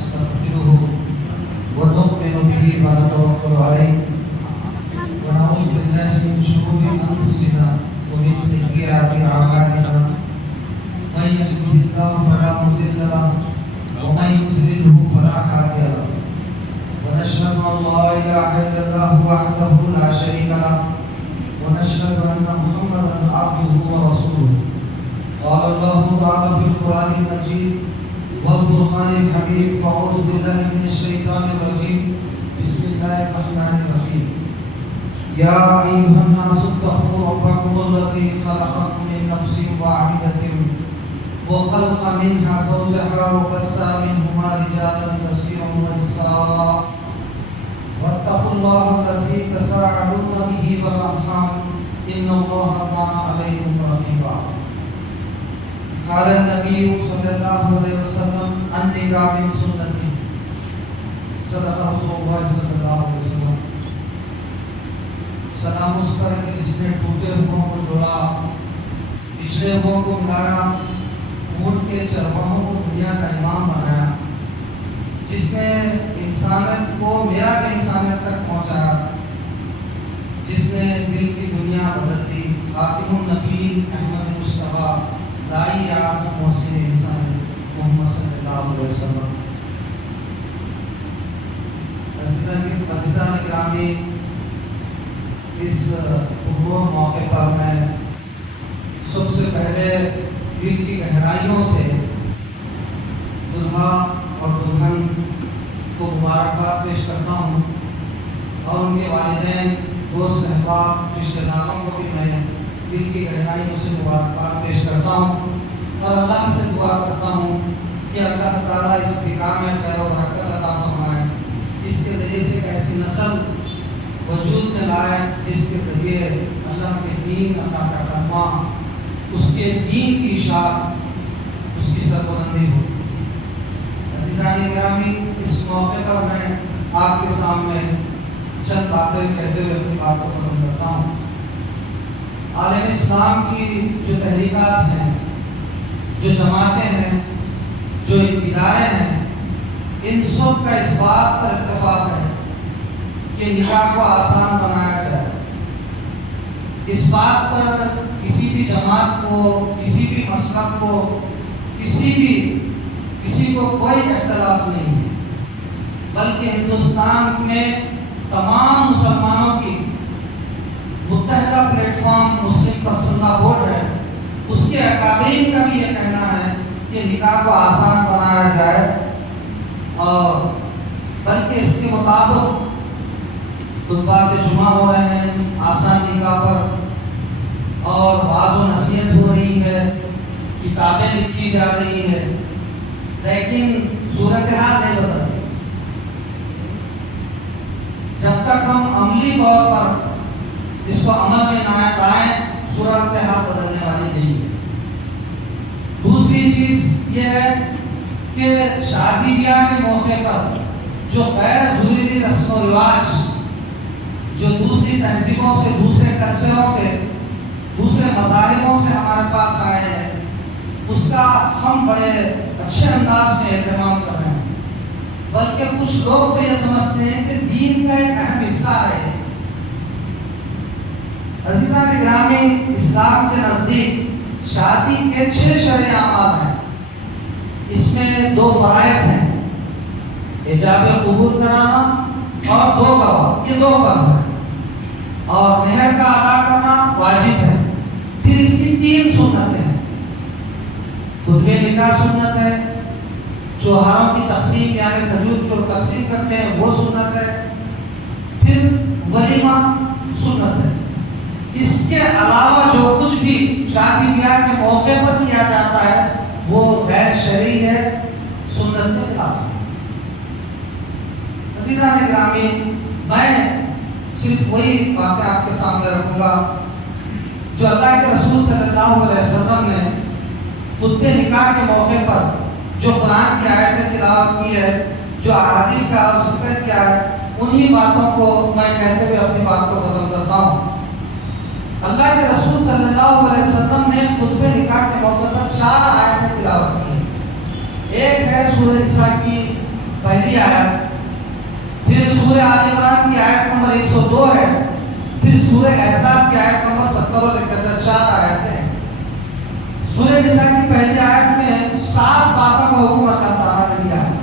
ونستغفره ونؤمن به ونتوكل عليه ونعوذ بالله من شرور أنفسنا ومن سيئات أعمالنا من يهده الله فلا مضل له ومن يضلله فلا هادي له ونشهد أن لا إله إلا الله وحده لا شريك له ونشهد أن محمدا عبده ورسوله قال الله تعالى في القرآن المجيد والفرقان الحميد فأعوذ بالله من الشيطان الرجيم بسم الله الرحمن الرحيم يا أيها الناس اتقوا ربكم الذي خلقكم من نفس واحدة وخلق منها زوجها وبث منهما رجالا كثيرا ونساء واتقوا الله الذي تساءلون به والأرحام إن الله كان عليكم رقيبا قال النبي صلى الله عليه وسلم النكاح من سنتي صدق رسول الله صلی اللہ علیہ وسلم. سلام اس پر کہ جس نے ٹوٹے ہوں کو جوڑا، پچھڑے ہوں کو ملایا، اونٹ کے چرواہوں کو دنیا کا امام بنایا، جس نے انسانیت کو معراج انسانیت تک پہنچایا، جس نے دل کی دنیا بدل دی، خاتم النبی احمد مصطفیٰ دائی اعظم محسن انسان محمد صلی اللہ علیہ وسلم. عزیزان گرامی، اس موقع پر میں سب سے پہلے دل کی گہرائیوں سے دلہا اور دلہن کو مبارکباد پیش کرتا ہوں، اور ان کے والدین، دوست احباب، رشتہ داروں کو بھی میں دل کی گہرائیوں سے مبارکباد پیش کرتا ہوں، اور اللہ سے دعا کرتا ہوں کہ اللہ تعالیٰ اس نکاح میں خیر و برکت عطا فرمائے، اس کے ذریعے سے ایسی نسل وجود میں لائے جس کے ذریعے اللہ کے دین، اللہ کا کلمہ، اس کے دین کی اشاعت، اس کی سربلندی ہو. عزیزان گرامی، اس موقع پر میں آپ کے سامنے چند باتیں کہتے ہوئے اپنی بات کو ختم کرتا ہوں. عالم اسلام کی جو تحریکات ہیں، جو جماعتیں ہیں، جو ادارے ہیں، ان سب کا اس بات پر اتفاق ہے کہ نکاح کو آسان بنایا جائے. اس بات پر کسی بھی جماعت کو، کسی بھی مسلک کو، کسی کو کوئی اختلاف نہیں ہے، بلکہ ہندوستان میں تمام مسلمانوں کی متحدہ پلیٹ فارم مسلم پسندہ بورڈ ہے، اس کے اکابرین کا بھی یہ کہنا ہے کہ نکاح کو آسان بنایا جائے، اور بلکہ اس کے مطابق خطبات جمعہ ہو رہے ہیں آسان نکاح پر، اور وعظ و نصیحت ہو رہی ہے، کتابیں لکھی جا رہی ہے، لیکن صورتحال نہیں بدلتی. جب تک ہم عملی طور پر اس کو عمل میں نہ لائیں، صورتحال بدلنے والی نہیں ہے. دوسری چیز یہ ہے کہ شادی بیاہ کے موقع پر جو غیر ضروری رسم و رواج جو دوسری تہذیبوں سے، دوسرے کلچروں سے، دوسرے مذاہبوں سے ہمارے پاس آئے ہیں، اس کا ہم بڑے اچھے انداز میں اہتمام کر رہے ہیں، بلکہ کچھ لوگ تو یہ سمجھتے ہیں کہ دین کا ایک اہم حصہ ہے. عزیزان گرامی، اسلام کے نزدیک شادی کے 6 شرعی اعمال ہیں. اس میں 2 فرائض ہیں، حجاب قبول کرانا اور 2 گواہ، یہ 2 فرض ہیں، اور مہر کا ادا کرنا واجب ہے. پھر اس کی 3 سنتیں ہیں. خطبہ نکاح سنت ہے، چوہاروں کی تقسیم یعنی کھجور جو تقسیم کرتے ہیں وہ سنت ہے، پھر ولیمہ سنت ہے. اس کے علاوہ جو کچھ بھی شادی بیاہ کے موقع پر کیا جاتا ہے وہ غیر شرعی ہے، سنت کے خلاف ہے. عزیزان گرامی، میں صرف وہی باتیں آپ کے سامنے رکھوں گا جو اللہ کے رسول صلی اللہ علیہ وسلم نے خطبہ نکاح کے موقع پر جو قرآن کی آیتیں تلاوت کی ہے، جو احادیث کا ذکر کیا ہے، انہی باتوں کو میں کہتے ہوئے اپنی بات کو ختم کرتا ہوں. اللہ کے رسول صلی اللہ علیہ وسلم نے خطبہ نکاح کے موقع پر 4 آیتیں تلاوت کی. ایک ہے سورہ نساء کی پہلی آیت، پھر سورہ آل عمران کی آیت نمبر 102 ہے، پھر سورہ احزاب کی آیت نمبر 70 اور 71، 4 آیتیں ہیں۔ سورہ نساء کی پہلی آیت میں 7 باتوں کا حکم اللہ تعالیٰ نے دیا ہے۔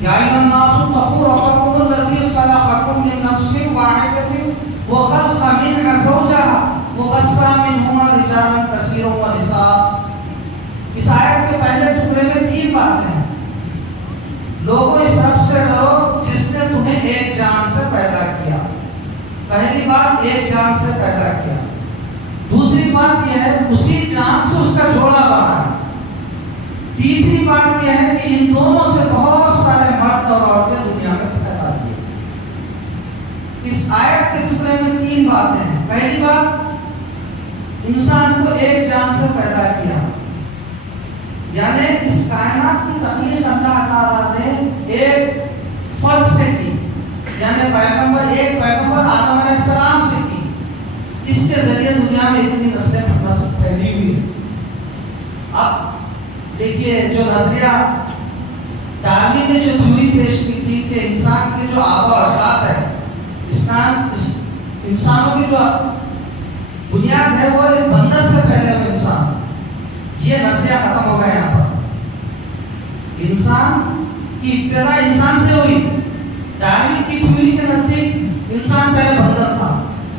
یا ایھا الناس اتقوا ربکم الذی خلقکم من نفس واحدۃ وخلق منها زوجها وبث منهما رجالا کثیرا ونساء۔ اس آیت کے پہلے ٹکڑے میں 3 باتیں ہیں۔ لوگوں اس رب سے ڈرو جس نے تمہیں ایک جان سے پیدا کیا۔ پہلی بات، ایک جان سے پیدا کیا۔ دوسری بات یہ ہے اسی جان سے اس کا جوڑا بنا ہے۔ تیسری بات یہ ہے کہ ان دونوں سے بہت سارے مرد اور عورتیں دنیا میں پیدا کیے۔ اس آیت کے ٹکڑے میں 3 باتیں ہیں۔ پہلی بات، انسان کو ایک جان سے پیدا کیا، یعنی اس کائنات کی تخلیق اللہ تعالیٰ نے ایک فرد سے کی، یعنی ایک پیغمبر آدم علیہ السلام سے کی۔ اس کے ذریعے دنیا میں اتنی نسل پھیلی ہوئی ہے۔ اب دیکھیے، جو نظریہ ڈارون نے جو تھیوری پیش کی تھی کہ انسان کے جو آبا و اجداد ہے، انسانوں کی جو بنیاد ہے وہ ایک بندر سے پھیلے ہوئے انسان، یہ نظریہ ختم ہو گیا۔ یہاں پر انسان کی ابتدا انسان سے ہوئی۔ ڈارون کی تھیوری کے نزدیک انسان پہلے بندر تھا،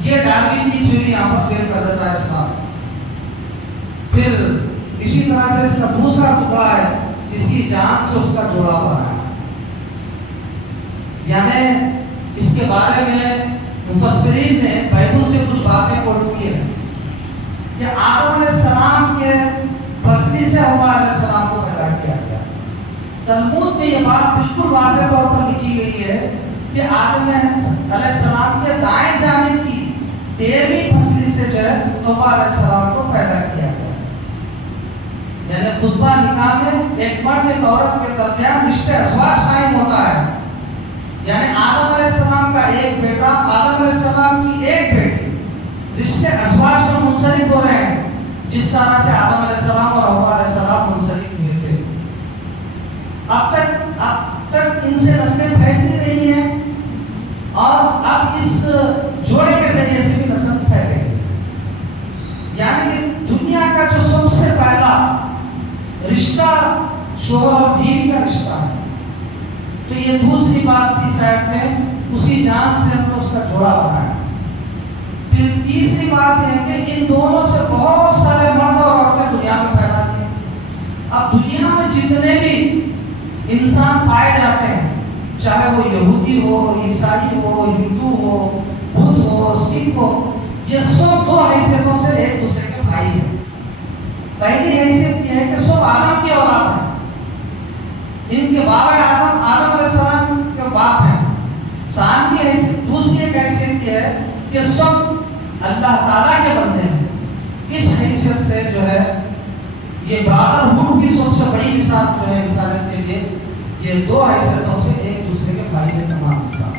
یہ ڈارون کی تھیوری یہاں پر فیل کر دیتا ہے اسلام۔ پھر اسی طرح سے اس کا دوسرا ٹکڑا ہے، اس کی جان سے اس کا جوڑا بنا ہے، یعنی اس کے بارے میں مفسرین نے بائبل سے کچھ باتیں کوٹ کی ہیں کہ آدم علیہ السلام کے پسلی سے حوا علیہ السلام کو پیدا کیا گیا۔ تلمود میں یہ بات بالکل واضح طور پر لکھی گئی ہے کہ آدم علیہ السلام کے دائیں جانب کی 13ویں پسلی سے جو ہے حوا علیہ السلام کو پیدا کیا گیا۔ یعنی خطبہ نکاح میں ایک مرد ایک عورت کے درمیان رشتے ازواج قائم ہوتا ہے، یعنی آدم علیہ السلام کا ایک بیٹا، آدم علیہ السلام کی ایک بیٹی، رشتے ازواج میں منسلک ہو رہے ہیں، جس طرح سے آدم علیہ السلام اور حوا علیہ السلام منسلک ہوئے تھے۔ اب تک ان سے نسلیں پھیلتی رہی ہیں، اور اب اس جوڑے کے ذریعے سے بھی نسل پھیل رہی ہے۔ یعنی کہ دنیا کا جو سب سے پہلا رشتہ شوہر اور بیوی کا رشتہ ہے۔ تو یہ دوسری بات تھی شاید میں، اسی جان سے ہم نے اس کا جوڑا بنایا۔ پھر تیسری بات ہے کہ ان دونوں سے بہت سارے مرد اور عورتیں دنیا میں پیدا کی۔ اب دنیا میں جتنے بھی انسان پائے جاتے ہیں، چاہے وہ یہودی ہو، عیسائی ہو، ہندو ہو، بدھ ہو، سکھ ہو، یہ سب 2 حیثیتوں سے ایک دوسرے کے بھائی ہیں۔ پہلی حیثیت یہ ہے کہ سب آدم کی اولاد ہیں، ان کے بابا آدم علیہ السلام کے باپ ہیں۔ ثانوی حیثیت، دوسری ایک حیثیت یہ ہے کہ سب اللہ تعالیٰ کے بندے ہیں۔ اس حیثیت سے جو ہے یہ برادر ہوڈ کی سب سے بڑی مثال جو ہے انسانیت کے لیے، یہ 2 حیثیتوں سے ایک دوسرے کے بھائی کے تمام مثال۔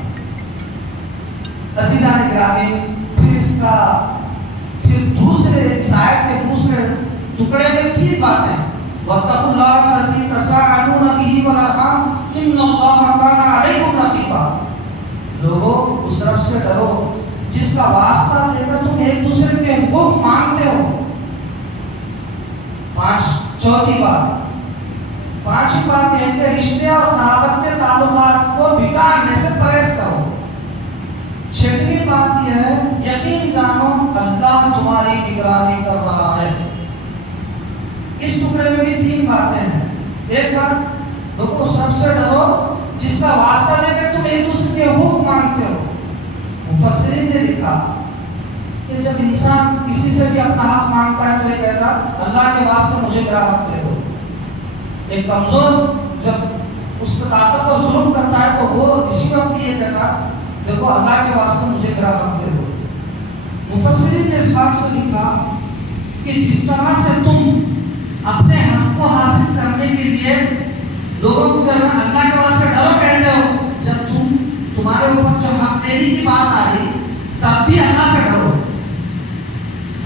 عزیزان گرامی، پھر دوسرے آیت کے دوسرے ٹکڑے میں 3 باتیں، وَاتَّقُوا اللَّهَ الَّذِي تَسَاءَلُونَ بِهِ وَالْأَرْحَامَ إِنَّ اللَّهَ كَانَ عَلَيْكُمْ رَقِيبًا۔ لوگوں اس رب سے ڈرو جس کا واسطہ لے کر تم ایک دوسرے کے حقوق مانگتے ہو۔ چوتھی بات، پانچویں بات یہ ہے کہ رشتے اور قرابت کے تعلقات کو بگاڑنے سے پرہیز کرو۔ چھٹویں بات یہ ہے یقین جانو اللہ تمہاری نگرانی کر رہا ہے۔ اس ٹکڑے میں بھی 3 باتیں ہیں۔ ایک بات، لوگوں سب سے ڈرو جس کا واسطہ لے کر تم ایک دوسرے کے حقوق مانگتے ہو۔ مفسرین نے لکھا کہ جب انسان کسی سے بھی اپنا حق مانگتا ہے تو یہ کہتا اللہ کے واسطے مجھے میرا حق دے دو۔ ایک کمزور جب اس پر طاقت اور ظلم کرتا ہے تو وہ اسی وقت یہ کہتا دیکھو اللہ کے واسطے مجھے میرا حق دے دو۔ مفسرین نے اس بات کو لکھا کہ جس طرح سے تم اپنے حق کو حاصل کرنے کے لیے لوگوں کو کہنا اللہ کے واسطے ڈرو کہتے ہو، جب تمہارے اوپر جو حق دینے کی بات آئی تب بھی اللہ سے ڈرو۔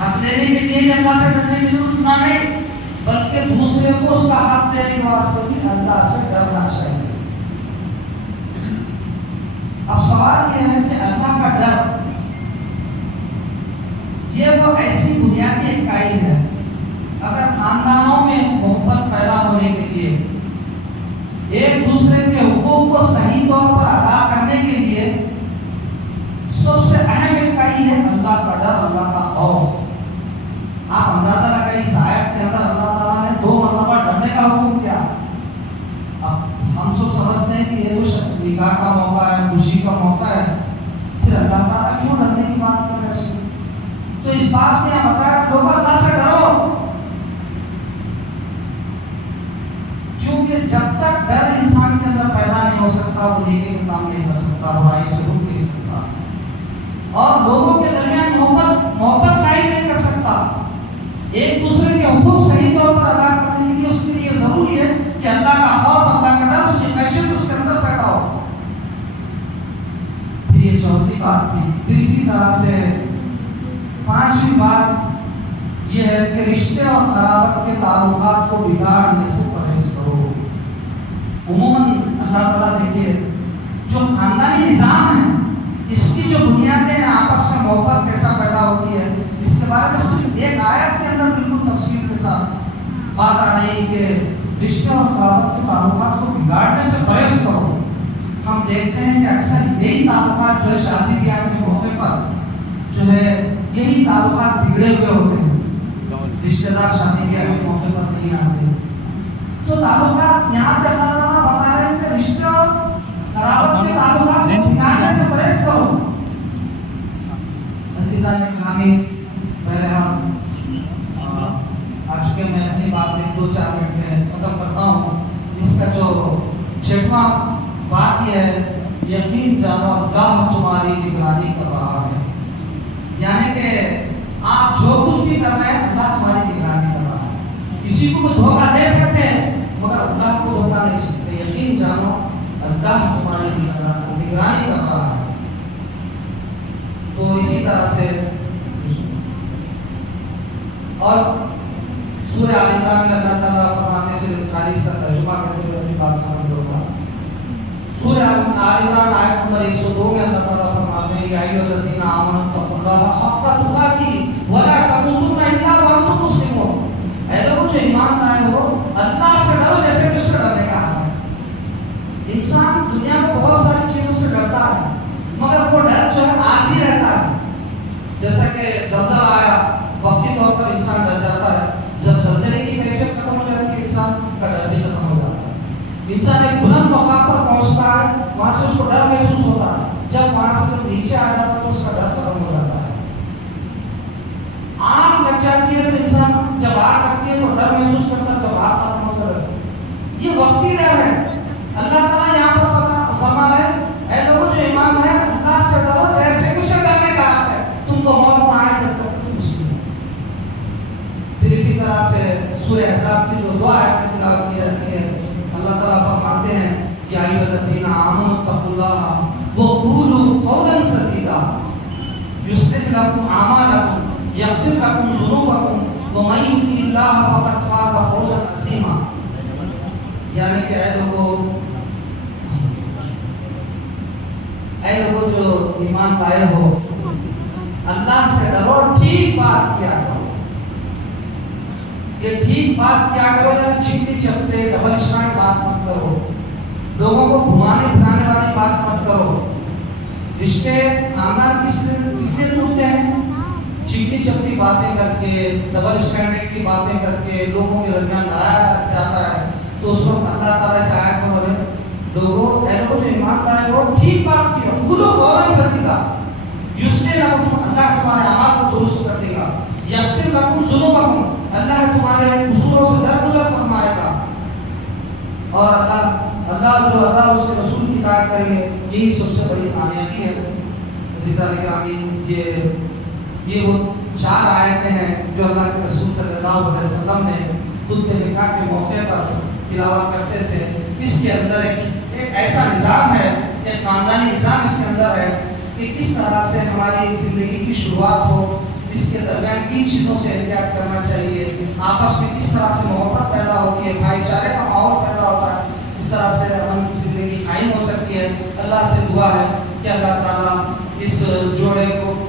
حق لینے کے لیے اللہ سے ڈرنے کی ضرورت نہ نہیں، بلکہ دوسرے کو اس کا حق دینے کے واسطے بھی اللہ سے ڈرنا چاہیے۔ بات یہ ہے کہ اللہ کا ڈر یہ وہ ایسی بنیادی اکائی ہے، اگر خاندانوں میں محبت پیدا ہونے کے لیے، ایک دوسرے کے حقوق کو صحیح طور پر ادا کرنے کے لیے سب سے اہم اکائی ہے اللہ کا ڈر، اللہ کا خوف۔ آپ اندازہ لگائیں اس آیت کے اندر اللہ تعالیٰ نے 2 مرتبہ ڈرنے کا حکم کیا۔ اب ہم سب سمجھتے ہیں کہ یہ کچھ نکاح کا موقع ہے، خوشی کا موقع ہے، پھر اللہ تعالیٰ کیوں ڈرنے کی بات کر رہے ہیں؟ تو اس بات میں بتایا لوگ اللہ سے ڈرو، کیونکہ جب تک ڈر انسان کے اندر پیدا نہیں ہو سکتا وہ نیکی کے کام نہیں کر سکتا، برائی سے رک نہیں سکتا، اور لوگوں کے درمیان محبت قائم نہیں کر سکتا۔ ایک دوسرے کے حقوق صحیح طور پر ادا کرنے کے لیے اس کے لیے ضروری ہے کہ اللہ کا خوف، اللہ کا ڈر، اس کی خشیت اس کے اندر پیدا ہو۔ پھر یہ چوتھی بات تھی۔ پھر اسی طرح سے 5ویں بات یہ ہے کہ رشتے اور قرابت کے تعلقات کو بگاڑنے سے پرہیز کرو۔ عموماً اللہ تعالیٰ دیکھیے جو خاندانی نظام ہے اس کی جو بنیادیں ہیں، آپس میں محبت کیسا پیدا ہوتی ہے، اس کے بارے میں صرف ایک آیت کے اندر بالکل تفصیل کے ساتھ بات آ رہی کہ رشتے اور قرابت کے تعلقات کو بگاڑنے سے پرہیز کرو۔ ہم دیکھتے ہیں کہ اکثر یہی تعلقات جو ہے شادی بیاہ کے موقع پر جو ہے یہی تعلقات بگڑے ہوئے ہوتے ہیں، رشتہ دار شادی بیاہ کے موقع پر نہیں آتے۔ تو تعلقات یہاں پہ اللہ تعالیٰ بتا رہے ہیں کہ رشتے اور قرابت کے تعلقات کو بگاڑنے سے پرہیز کرو۔ عزیزان گرامی، بہرحال آج کے میں اپنی بات 2-4 منٹ میں ختم کرتا ہوں۔ اس کا جو 6واں بات یہ ہے، یقین جانو اللہ تمہاری نگرانی کر رہا ہے، یعنی کہ آپ جو کچھ بھی کر رہے ہیں اللہ تمہاری نگرانی کر رہا ہے۔ کسی کو دھوکہ دے سکتے ہیں مگر اللہ کو دھوکہ نہیں سکتے۔ یقین جانو اللہ تمہاری نگرانی کر رہا ہے۔ تو اسی طرح سے اور سورہ آل عمران میں اللہ تعالیٰ فرماتے تھے 40 کا ترجمہ کرتے ہوئے اپنی بات ختم کروں گا۔ سورہ آل عمران آیت نمبر 102 میں اللہ تعالیٰ فرماتے ہیں یا ایھا الذین آمنوا اتقوا اللہ حق تقاتہ ولا تموتن الا وانتم مسلمون۔ اے لوگوں جو ایمان لائے ہو اللہ سے ڈرو جیسے کہ اس سے ڈرنے کا ہے۔ انسان دنیا میں بہت ساری چیزوں سے ڈرتا ہے مگر وہ ڈر جو ہے عارضی رہتا ہے۔ جیسا کہ زلزلہ آیا وقتی طور پر انسان ڈر جاتا ہے، جب زلزلے کی کیفیت ختم ہو جاتی ہے انسان کا ڈر بھی ختم ہو جاتا ہے۔ انسان ایک بلند مقام پر پہنچتا ہے، وہاں سے اس کو ڈر محسوس ہوتا ہے، جب وہاں سے جب نیچے آ جاتا ہے تو اس کا ڈر ختم ہو جاتا ہے۔ آگ لگ جاتی ہے تو انسان جب آگ لگتی ہے تو ڈر محسوس کرتا ہے، جب آگ ختم ہو جاتا ہے۔ یہ وقتی ڈر ہے۔ اللہ تعالیٰ یہاں پر فرما رہے ہیں اے لوگوں جو ایمان لائے اللہ سے ڈرو جیسے کہ اس سے ڈرنے کا حق ہے، تم کو موت نہ آئے جب تک تم مسلم ہو۔ پھر اسی طرح سے سورہ احزاب کی جو 2 آیتیں تلاوت کی جاتی ہے، اللہ تعالیٰ فرماتے ہیں یا ایھا الذین آمنوا اتقوا اللہ وقولوا قولا سدیدا یصلح لکم اعمالکم یغفر لکم ذنوبکم ومن یطع اللہ فقد فاز فوزا عظیما۔ یعنی کہ اے لوگوں جو ایمان لائے ہو اللہ سے ڈرو، ٹھیک بات کیا کرو۔ یہ ٹھیک بات کیا کرو یعنی چپٹی چپٹے ڈبل اسٹینڈ بات مت کرو، لوگوں کو گھمانے پھرانے والی بات مت کرو۔ رشتے خاندان کس لیے ٹوٹتے ہیں؟ چپٹی چپٹی باتیں کر کے، ڈبل اسٹینڈرڈ کی باتیں کر کے لوگوں کے درمیان لایا جاتا ہے۔ تو اس وقت اللہ تعالیٰ سے آیت کو بولے لوگوں اے لوگوں جو ایمان لائے ہو ٹھیک بات کی، قولوا قولا سدیدا یصلح لکم اللہ تمہارے اعمال کو درست کر دے گا، یغفر لکم ذنوبکم اللہ تمہارے قصوروں سے درگزر فرمائے گا، اور اللہ جو اللہ اس کے رسول کی اطاعت کریں گے یہی سب سے بڑی کامیابی ہے۔ عزیزان گرامی، یہ وہ 4 آیتیں ہیں جو اللہ کے رسول صلی اللہ علیہ وسلم نے خطبہ نکاح کے موقع پر تلاوت کرتے تھے۔ اس کے اندر ایک ایسا نظام ہے، ایک خاندانی نظام اس کے اندر ہے کہ کس طرح سے ہماری زندگی کی شروعات ہو، اس کے درمیان کن چیزوں سے احتیاط کرنا چاہیے، آپس میں کس طرح سے محبت پیدا ہوتی ہے، بھائی چارے کا ماحول پیدا ہوتا ہے، اس طرح سے امن کی زندگی قائم ہو سکتی ہے۔ سکتی ہے. اللہ سے دعا ہے کہ اللہ تعالیٰ اس جوڑے کو